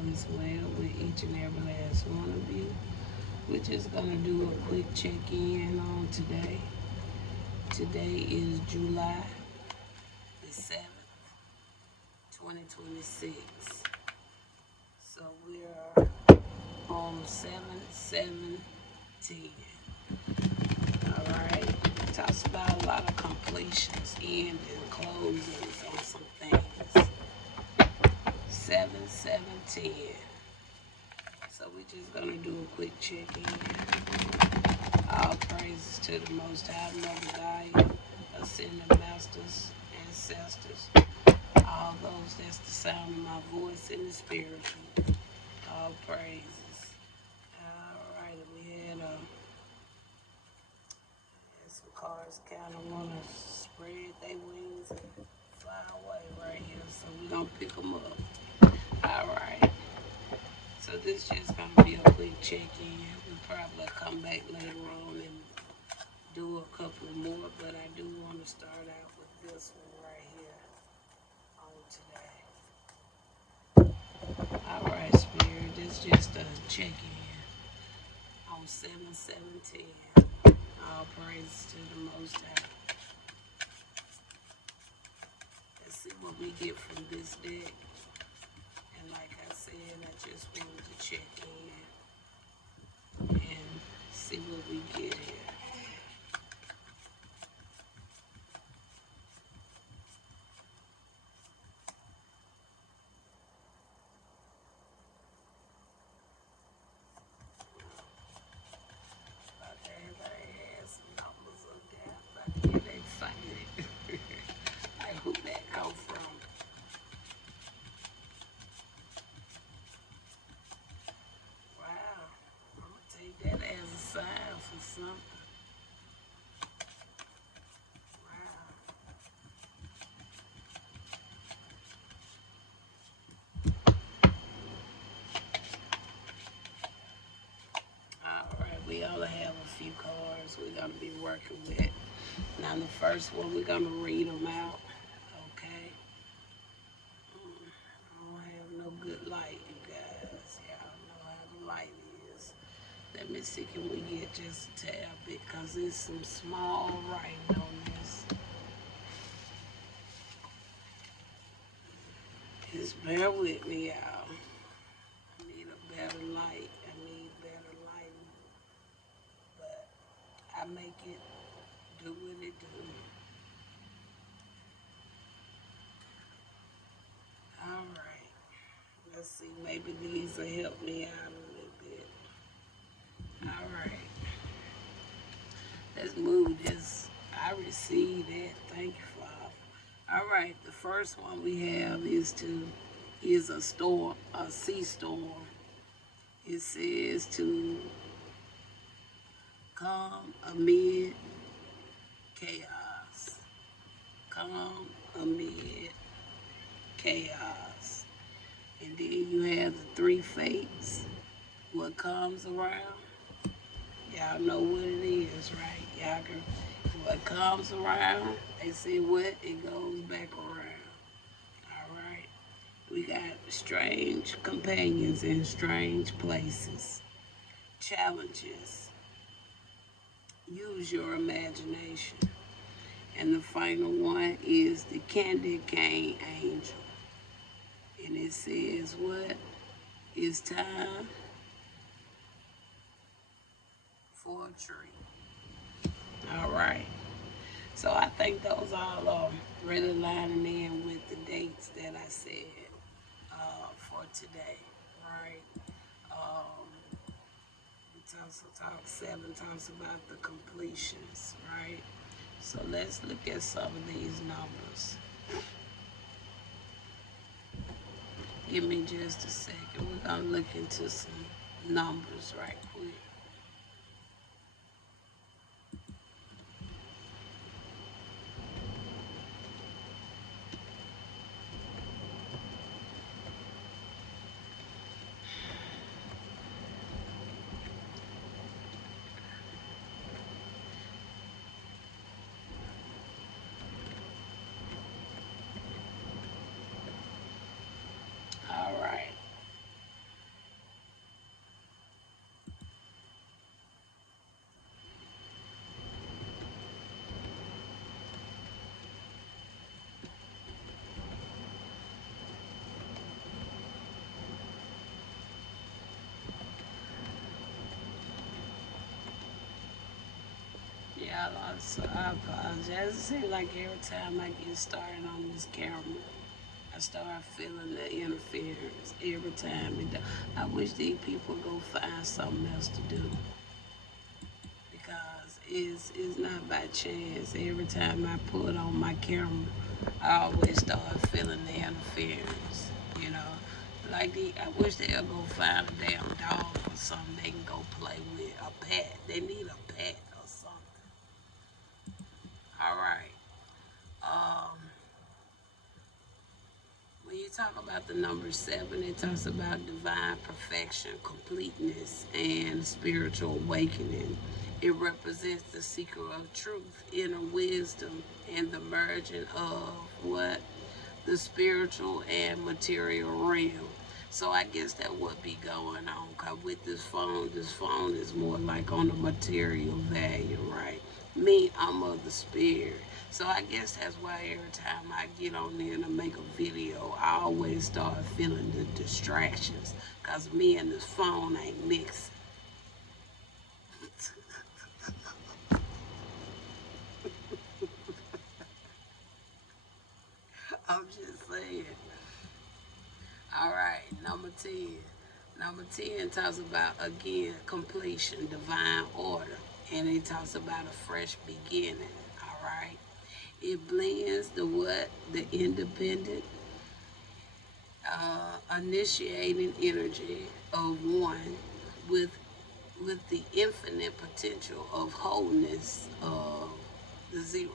all is well with each and every last one of you. We're just going to do a quick check in on today. Today is July the 7th, 2026. So we are on 7/7/10. Alright. Talks about a lot of completions, ends, and closings on some things. 7/7/10. So we're just gonna do a quick check-in. All praises to the Most High, Mother Gaia, Ascended Masters, Ancestors, all those that's the sound of my voice in the spiritual. All praises. Alright, we had some cars kind of want to spread their wings and fly away right here, so we're gonna pick them up. Alright. So this just gonna be a quick check-in. We'll probably come back later on and do a couple more, but I do want to start out with this one right here on today. Alright, Spirit, this is just a check-in on 7/7/10. All praise to the Most High. Let's see what we get from this deck. And like I said, I just wanted to check in and see what we get here. Everybody has some numbers up there, but get excited. Like who that come from? Wow, I'm gonna take that as a sign for something. Wow. Alright, we only have a few cards we're gonna be working with. Now the first one, we're gonna read them out. Okay. I don't have no good light, you guys. Y'all know how the light is. Let me see, can we get just a tad bit? Because there's some small writing on this. Just bear with me, y'all. I need a better light. I need better lighting. But I make it do what it do. Alright. Let's see, maybe these will help me out a little bit. Alright. Let's move this. I received that. Thank you, Father. Alright, the first one we have is a storm, a sea storm. It says to calm amid chaos. Calm amid chaos. And then you have the three fates. What comes around? Y'all know what it is, right? Y'all can, what comes around, they say what? It goes back around. Alright? We got strange companions in strange places. Challenges. Use your imagination. And the final one is the candy cane angel. And it says what? It's time for a treat. Alright. So I think those all are really lining in with the dates that I said for today. Right? It also talks 7 talks about the completions, right? So let's look at some of these numbers. Give me just a second. We're gonna look into some numbers right quick. All right. y'all. So I apologize. It seems like every time I get started on this camera, I start feeling the interference every time. I wish these people go find something else to do because it's not by chance. Every time I put on my camera, I always start feeling the interference. You know, I wish they'll go find a damn dog or something they can go play with. A pet. They need a pet or something. All right. Um, when you talk about the number 7, it talks about divine perfection, completeness, and spiritual awakening. It represents the seeker of truth, inner wisdom, and the merging of what? The spiritual and material realm. So I guess that would be going on. Cause with this phone is more like on the material value, right? Me, I'm of the spirit. So I guess that's why every time I get on there to make a video, I always start feeling the distractions. Cause me and this phone ain't mixing. I'm just saying. All right, number 10. Number 10 talks about, again, completion, divine order. And it talks about a fresh beginning. All right. It blends the what? The independent, initiating energy of one with the infinite potential of wholeness of the zero,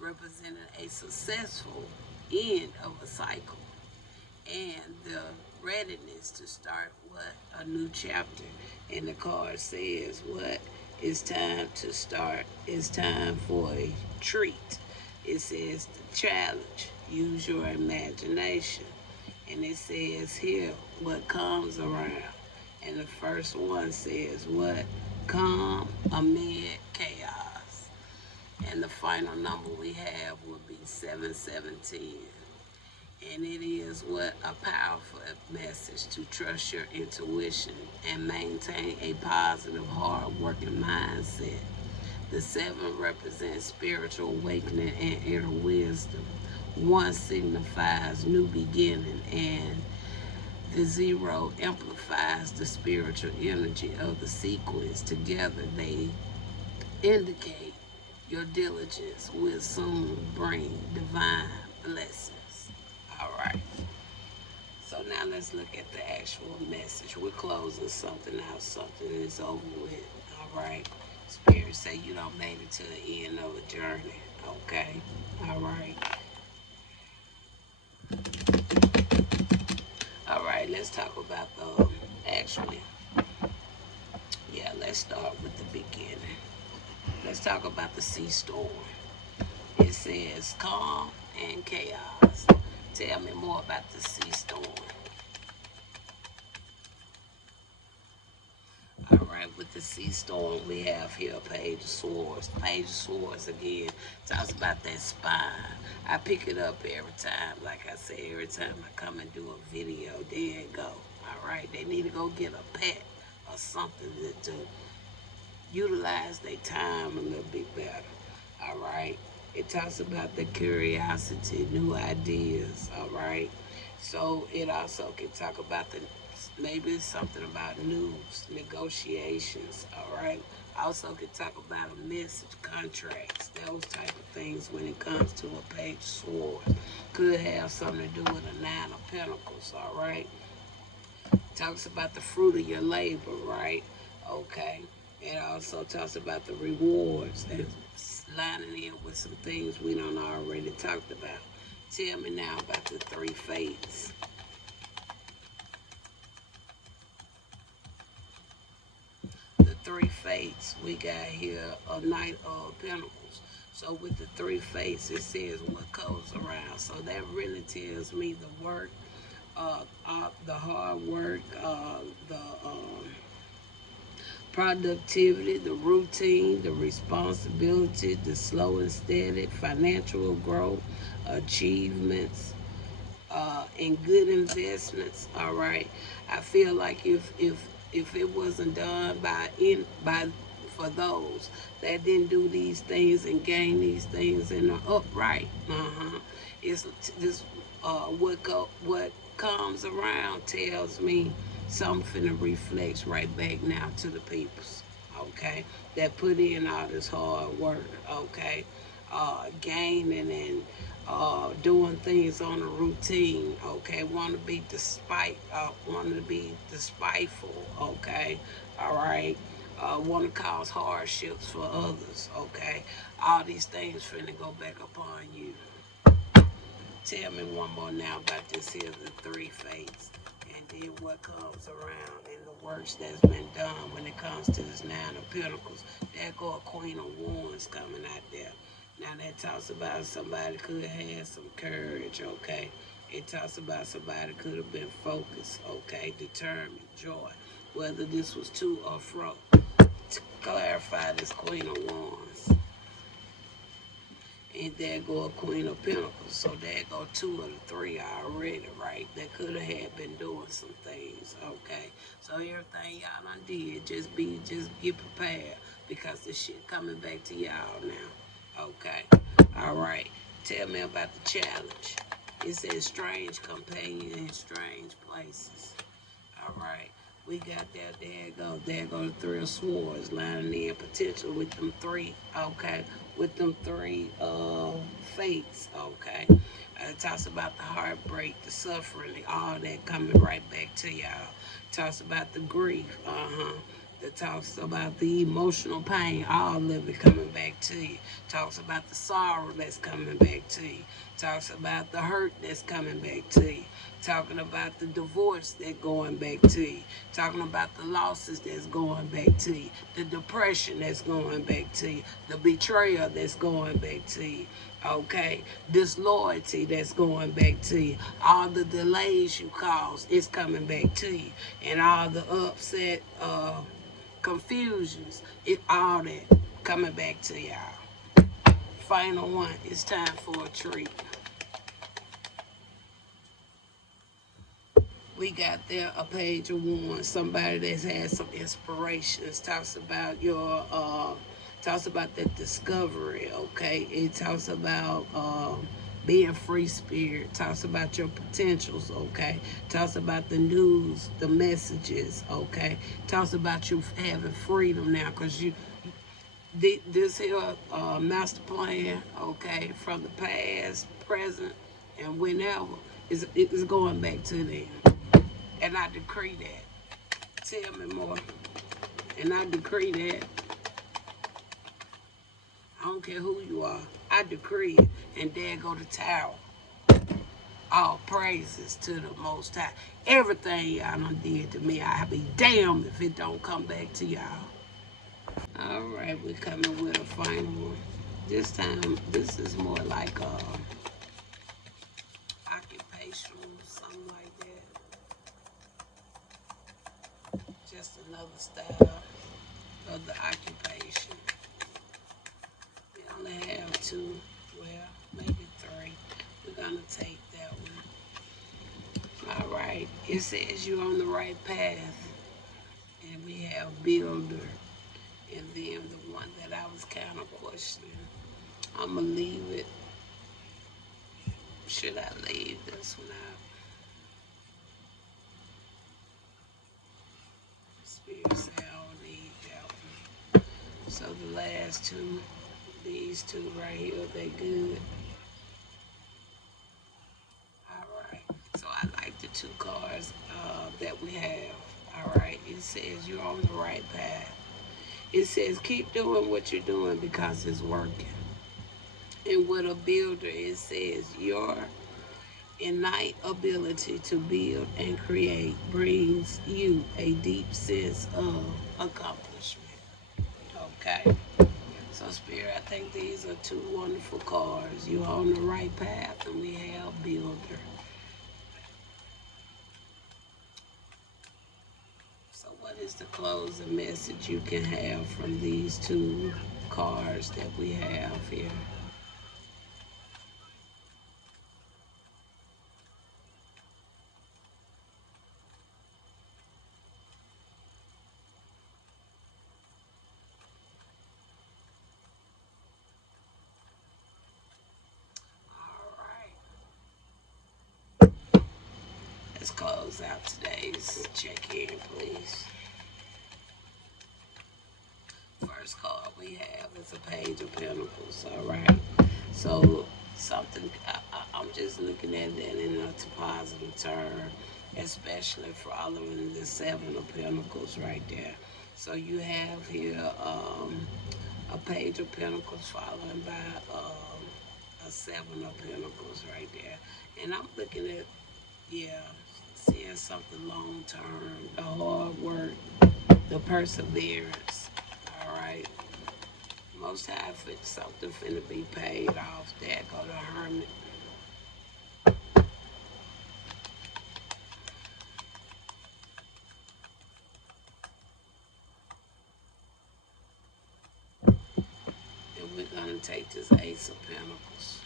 representing a successful end of a cycle and the readiness to start what? A new chapter. And the card says what? It's time to start. It's time for a treat. It says the challenge. Use your imagination. And it says here what comes around. And the first one says what? Calm amid chaos. And the final number we have will be 7710. And it is what? A powerful message to trust your intuition and maintain a positive, hard-working mindset. The 7 represents spiritual awakening and inner wisdom. 1 signifies new beginning, and the 0 amplifies the spiritual energy of the sequence. Together, they indicate your diligence will soon bring divine blessings. All right. So now let's look at the actual message. We're closing something out. Something is over with. All right. Spirit say you don't made it to the end of a journey. Okay. All right. All right. Let's talk about the actually. Yeah. Let's start with the beginning. Let's talk about the sea storm. It says calm and chaos. Tell me more about the sea storm. All right, with the sea storm, we have here Page of Swords. Page of Swords, again, talks about that spine. I pick it up every time. Like I say, every time I come and do a video, there it go. All right, they need to go get a pet or something to utilize their time a little bit better. All right. It talks about the curiosity, new ideas. All right. So it also can talk about the maybe it's something about news, negotiations. All right. Also can talk about a message, contracts, those type of things when it comes to a page of swords. Could have something to do with a 9 of pentacles. All right. Talks about the fruit of your labor, right? Okay. It also talks about the rewards and lining in with some things we don't already talked about. Tell me now about the 3 fates. The 3 fates, we got here a Knight of Pentacles. So with the 3 fates, it says what goes around. So that really tells me the work, the hard work, the productivity, the routine, the responsibility, the slow and steady financial growth, achievements, and good investments. All right, I feel like if it wasn't done by for those that didn't do these things and gain these things in the upright. It's this what comes around tells me something that reflects right back now to the peoples, okay, that put in all this hard work, okay, gaining and doing things on a routine, okay, want to be despiteful, okay, all right, want to cause hardships for others, okay, all these things finna go back upon you. Tell me one more now about this here, the three fates, and then what comes around and the works that's been done when it comes to this Nine of Pentacles. There go a Queen of Wands coming out there. Now that talks about somebody could have had some courage, okay? It talks about somebody could have been focused, okay? Determined, joy. Whether this was to or fro. To clarify this Queen of Wands. And there go a Queen of Pentacles. So there go two of the three already, right? That could have had been doing some things, okay? So everything y'all done did, just get prepared because this shit coming back to y'all now, okay? All right. Tell me about the challenge. It says strange companion in strange places. All right. We got that. There go the Three of Swords lining in potential with them three, okay? With them three fates, okay? It talks about the heartbreak, the suffering, all that coming right back to y'all. Talks about the grief, It talks about the emotional pain, all of it coming back to you. Talks about the sorrow that's coming back to you. Talks about the hurt that's coming back to you. Talking about the divorce that's going back to you. Talking about the losses that's going back to you. The depression that's going back to you. The betrayal that's going back to you. Okay? Disloyalty that's going back to you. All the delays you caused is coming back to you. And all the upset, confusions, all that coming back to y'all. Final one, it's time for a treat. We got there a Page of Wands, somebody that's had some inspirations, talks about talks about that discovery, okay? It talks about being free spirit, talks about your potentials, okay? Talks about the news, the messages, okay? Talks about you having freedom now, because this here master plan, okay, from the past, present, and whenever, is going back to them. And I decree that. Tell me more. And I decree that. I don't care who you are. I decree it. And there go the tower. All praises to the Most High. Everything y'all done did to me, I'll be damned if it don't come back to y'all. All right, we're coming with a final one. This time, this is more like occupational, something like that. Just another style of the occupation. We only have two, well, maybe three. We're gonna take that one. All right, it says you're on the right path, and we have builder, and then the one that I was kind of questioning. I'm gonna leave it. Should I leave this one out? Spirit say I don't need that one. So the last two, these two right here, they good. All right. So I like the two cards that we have. All right. It says you're on the right path. It says keep doing what you're doing because it's working. And with a builder, it says your innate ability to build and create brings you a deep sense of accomplishment. Okay? So, Spirit, I think these are two wonderful cards. You're on the right path, and we have builder. So what is the closing message you can have from these two cards that we have here? Let's close out today's check-in, please. First card we have is a Page of Pentacles, all right? So something, I'm just looking at that in a positive term, especially following the Seven of Pentacles right there. So you have here a Page of Pentacles followed by a Seven of Pentacles right there. And I'm looking at, yeah, seeing something long term, the hard work, the perseverance, all right? Most high something finna be paid off. There go the Hermit. And we're gonna take this Ace of Pentacles.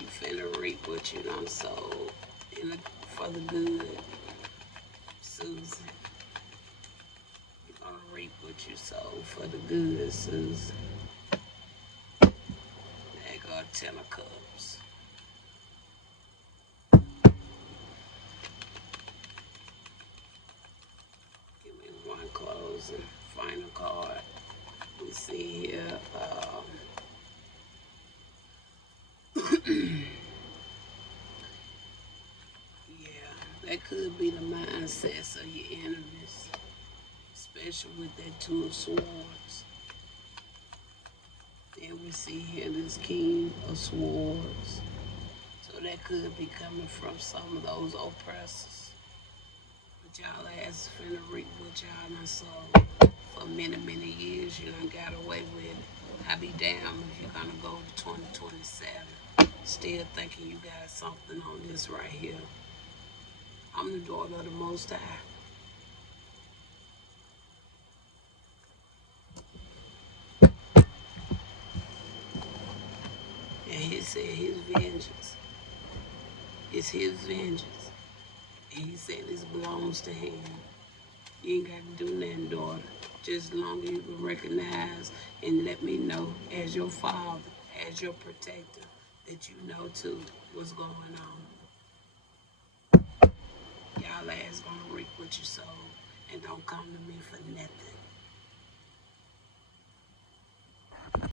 You finna reap what you done sowed for the good, Susan. You're gonna reap what you sowed for the good, Susan. There go 10 of Cups. Give me one closing, final card. We see here, yeah, that could be the mindsets of your enemies, especially with that Two of Swords. Then we see here this King of Swords. So that could be coming from some of those oppressors. But y'all ass finna reap what y'all done sold for many, many years. You done got away with it. I be damned if you're gonna go to 2027 still thinking you got something on this right here. I'm the daughter of the Most High. And he said his vengeance is his vengeance. And he said this belongs to him. You ain't got to do nothing, daughter. Just as long as you can recognize and let me know as your father, as your protector, that you know too what's going on. Y'all ass gonna reap what you sow, and don't come to me for nothing.